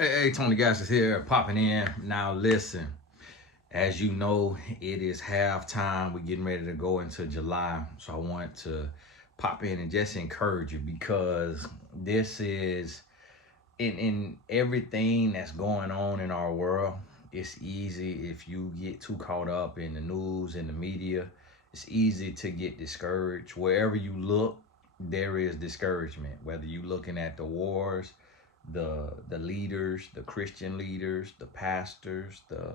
Hey, Tony Gas is here, popping in. Now, listen, as you know, it is halftime. We're getting ready to go into July. So, I want to pop in and just encourage you because this is in everything that's going on in our world. It's easy if you get too caught up in the news and the media. It's easy to get discouraged. Wherever you look, there is discouragement. Whether you're looking at the wars, the leaders, the Christian leaders, the pastors, the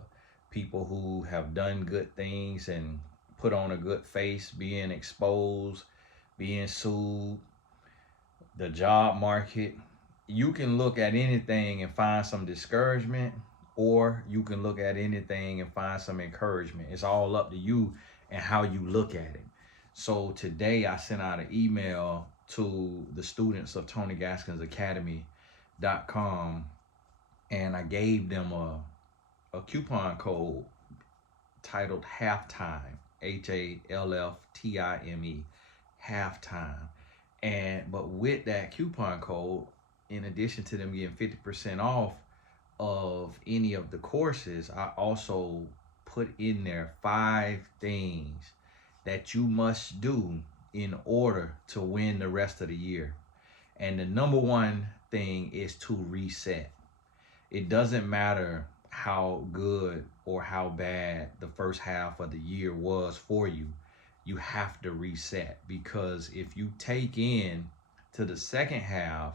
people who have done good things and put on a good face, being exposed, being sued, the job market. You can look at anything and find some discouragement, or you can look at anything and find some encouragement. It's all up to you and how you look at it. So today I sent out an email to the students of TonyGaskinsAcademy.com, and I gave them a coupon code titled halftime, HALFTIME, halftime. And but with that coupon code, in addition to them getting 50% off of any of the courses, I also put in there 5 things that you must do in order to win the rest of the year. And the number one thing is to reset. It doesn't matter how good or how bad the first half of the year was for you. You have to reset, because if you take in to the second half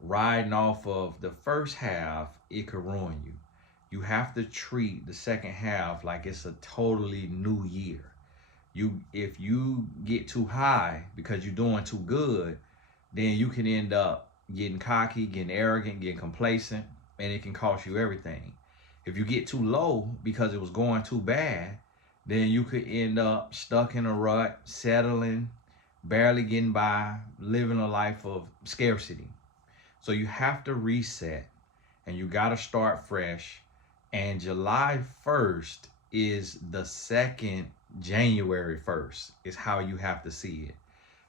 riding off of the first half, it could ruin you. You have to treat the second half like it's a totally new year. If you get too high because you're doing too good, then you can end up getting cocky, getting arrogant, getting complacent, and it can cost you everything. If you get too low because it was going too bad, then you could end up stuck in a rut, settling, barely getting by, living a life of scarcity. So you have to reset and you got to start fresh. And July 1st is the second January 1st, is how you have to see it.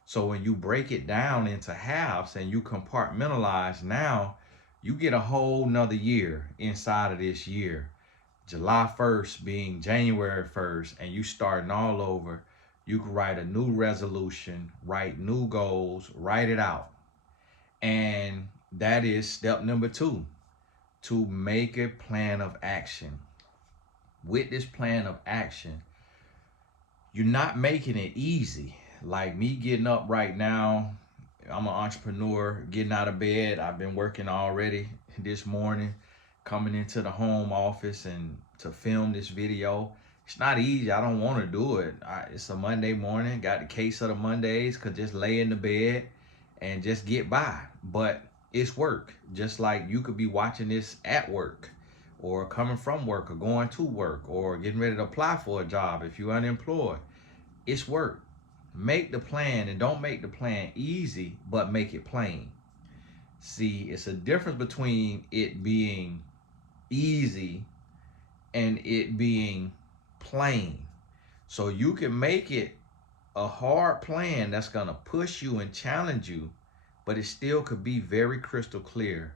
So when you break it down into halves and you compartmentalize, now you get a whole nother year inside of this year. July 1st being January 1st, and you starting all over. You can write a new resolution, write new goals, write it out. And that is step number 2, to make a plan of action. With this plan of action, you're not making it easy. Like me getting up right now, I'm an entrepreneur, getting out of bed. I've been working already this morning, coming into the home office and to film this video. It's not easy. I don't want to do it. It's a Monday morning. Got the case of the Mondays. Could just lay in the bed and just get by. But it's work. Just like you could be watching this at work, or coming from work, or going to work, or getting ready to apply for a job if you're unemployed. It's work. Make the plan, and don't make the plan easy, but make it plain. See, it's a difference between it being easy and it being plain. So you can make it a hard plan that's going to push you and challenge you, but it still could be very crystal clear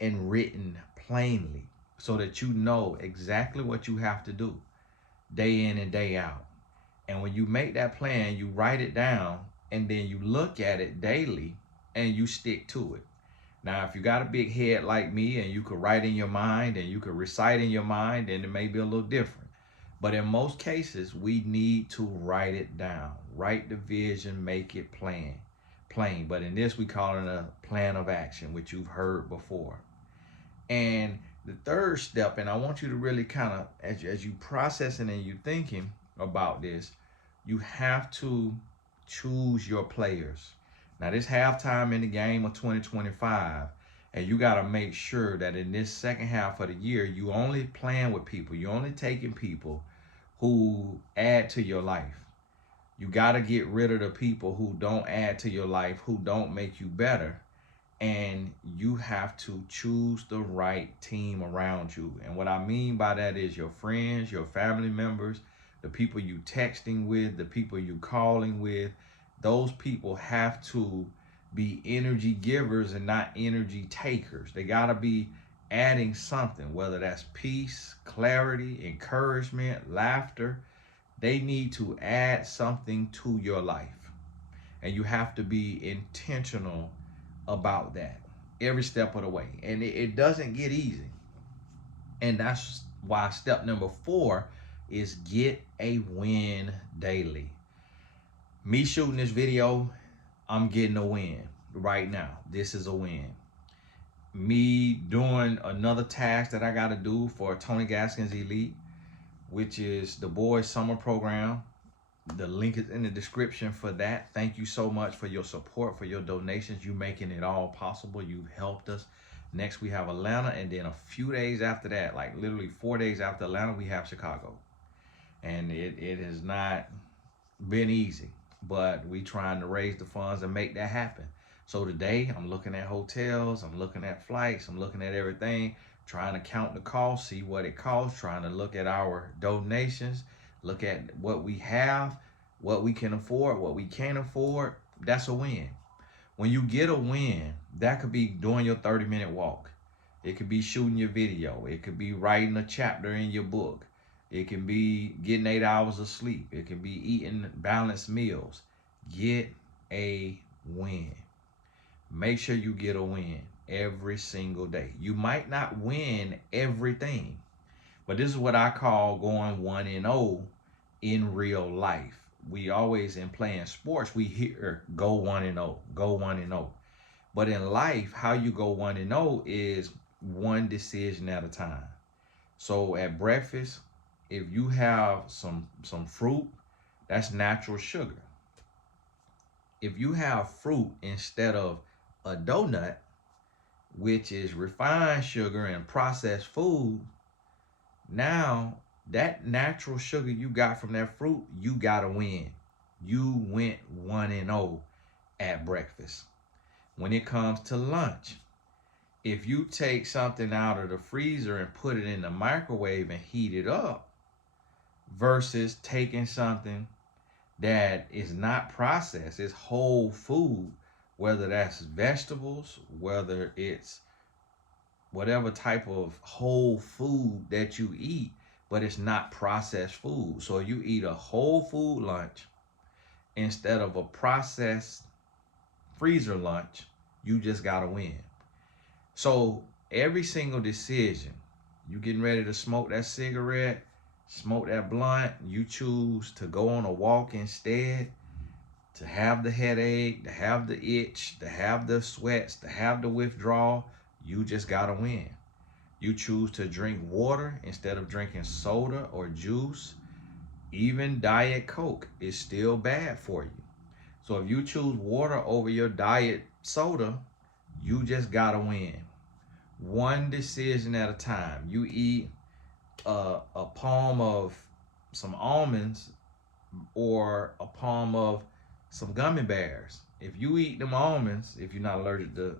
and written plainly so that you know exactly what you have to do day in and day out. And when you make that plan, you write it down and then you look at it daily and you stick to it. Now, if you got a big head like me and you could write in your mind and you could recite in your mind, then it may be a little different. But in most cases, we need to write it down. Write the vision, make it plain. But in this, we call it a plan of action, which you've heard before. And the third step, and I want you to really kind of, as you processing and you thinking about this, you have to choose your players. Now, this halftime in the game of 2025, and you got to make sure that in this second half of the year, you only playing with people. You only taking people who add to your life. You got to get rid of the people who don't add to your life, who don't make you better. And you have to choose the right team around you. And what I mean by that is your friends, your family members, the people you texting with, the people you calling with. Those people have to be energy givers and not energy takers. They got to be adding something, whether that's peace, clarity, encouragement, laughter. They need to add something to your life. And you have to be intentional about that every step of the way. And it doesn't get easy. And that's why step number 4 is get a win daily. Me shooting this video, I'm getting a win right now. This is a win. Me doing another task that I got to do for Tony Gaskins Elite, which is the boys summer program. The link is in the description for that. Thank you so much for your support, for your donations. You making it all possible. You've helped us. Next, we have Atlanta, and then a few days after that, like literally 4 days after Atlanta, we have Chicago. And it has not been easy, but we trying to raise the funds and make that happen. So today, I'm looking at hotels, I'm looking at flights, I'm looking at everything, trying to count the cost, see what it costs, trying to look at our donations, look at what we have, what we can afford, what we can't afford. That's a win. When you get a win, that could be doing your 30-minute walk. It could be shooting your video. It could be writing a chapter in your book. It can be getting 8 hours of sleep. It can be eating balanced meals. Get a win. Make sure you get a win every single day. You might not win everything, but this is what I call going 1-0 in real life. We always, in playing sports, we hear go 1-0, go 1-0. But in life, how you go 1-0 is one decision at a time. So at breakfast, if you have some fruit, that's natural sugar. If you have fruit instead of a donut, which is refined sugar and processed food, now that natural sugar you got from that fruit, you got to win. You went 1-0 at breakfast. When it comes to lunch, if you take something out of the freezer and put it in the microwave and heat it up versus taking something that is not processed, it's whole food, whether that's vegetables, whether it's whatever type of whole food that you eat, but it's not processed food. So you eat a whole food lunch instead of a processed freezer lunch, you just gotta win. So every single decision, you getting ready to smoke that cigarette, smoke that blunt, you choose to go on a walk instead, to have the headache, to have the itch, to have the sweats, to have the withdrawal, you just gotta win. You choose to drink water instead of drinking soda or juice. Even Diet Coke is still bad for you. So if you choose water over your diet soda, you just gotta win. One decision at a time. You eat a palm of some almonds or a palm of some gummy bears. If you eat them almonds, if you're not allergic to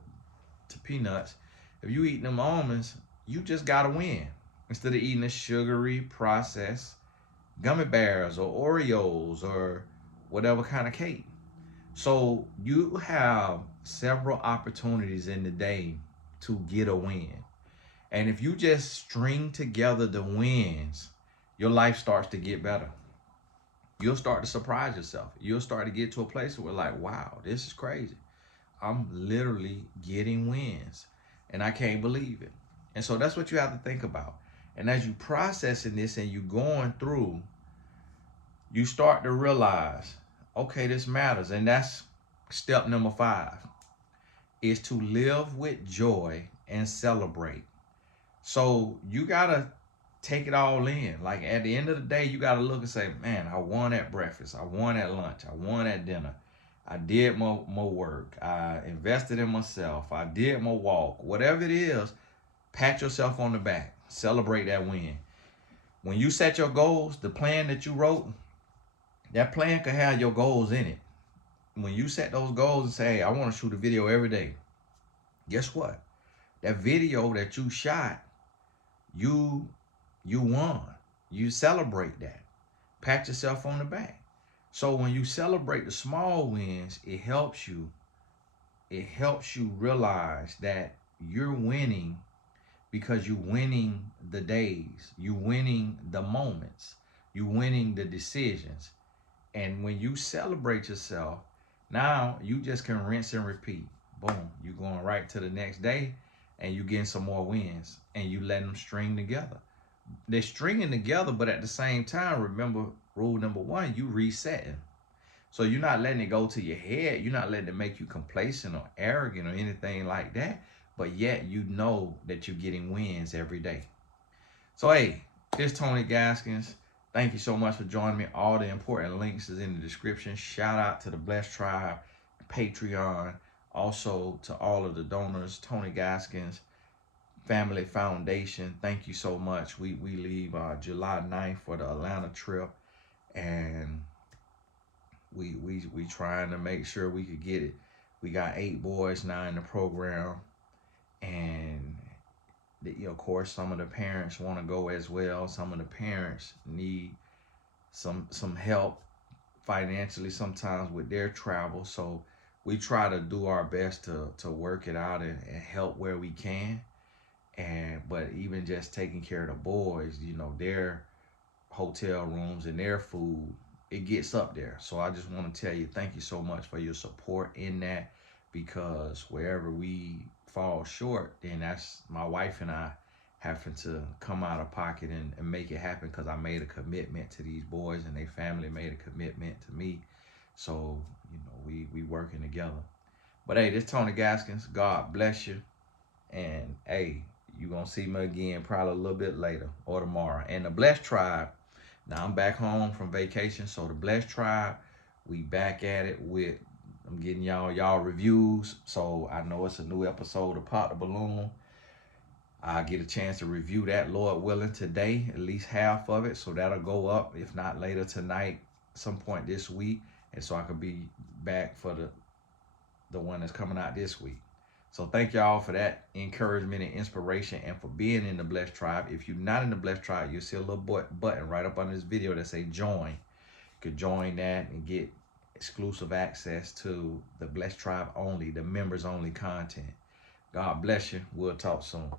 peanuts, if you eat them almonds, you just gotta win. Instead of eating the sugary processed gummy bears or Oreos or whatever kind of cake. So you have several opportunities in the day to get a win. And if you just string together the wins, your life starts to get better. You'll start to surprise yourself. You'll start to get to a place where like, wow, this is crazy. I'm literally getting wins and I can't believe it. And so that's what you have to think about. And as you processing this and you going through, you start to realize, okay, this matters. And that's step number 5, is to live with joy and celebrate. So you gotta take it all in. Like at the end of the day, you gotta look and say, man, I won at breakfast, I won at lunch, I won at dinner. I did more work. I invested in myself. I did my walk. Whatever it is, pat yourself on the back. Celebrate that win. When you set your goals, the plan that you wrote, that plan could have your goals in it. When you set those goals and say, hey, I want to shoot a video every day, guess what? That video that you shot, you won. You celebrate that. Pat yourself on the back. So when you celebrate the small wins, it helps you realize that you're winning because you winning the days, you winning the moments, you winning the decisions. And when you celebrate yourself, now you just can rinse and repeat. Boom, you going right to the next day, and you getting some more wins, and you letting them string together. They're stringing together, but at the same time, remember rule number one: you resetting. So you're not letting it go to your head. You're not letting it make you complacent or arrogant or anything like that. But yet you know that you're getting wins every day. So hey, this is Tony Gaskins. Thank you so much for joining me. All the important links is in the description. Shout out to the Blessed Tribe, Patreon, also to all of the donors, Tony Gaskins Family Foundation. Thank you so much. We leave July 9th for the Atlanta trip, and we trying to make sure we could get it. We got 8 boys now in the program, and of course, some of the parents want to go as well. Some of the parents need some help financially sometimes with their travel. So we try to do our best to work it out and help where we can. But even just taking care of the boys, their hotel rooms and their food, it gets up there. So I just want to tell you, thank you so much for your support in that, because wherever we fall short, then that's my wife and I having to come out of pocket and make it happen, because I made a commitment to these boys and their family made a commitment to me. So, we working together. But hey, this Tony Gaskins. God bless you. And hey, you gonna see me again probably a little bit later or tomorrow. And the Blessed Tribe, now I'm back home from vacation, so the Blessed Tribe, we back at it with, I'm getting y'all reviews. So I know it's a new episode of Pop the Balloon. I'll get a chance to review that, Lord willing, today, at least half of it. So that'll go up, if not later tonight, some point this week. And so I could be back for the one that's coming out this week. So thank y'all for that encouragement and inspiration, and for being in the Blessed Tribe. If you're not in the Blessed Tribe, you'll see a little button right up under this video that say join. You could join that and get exclusive access to the Blessed Tribe only, the members only content. God bless you. We'll talk soon.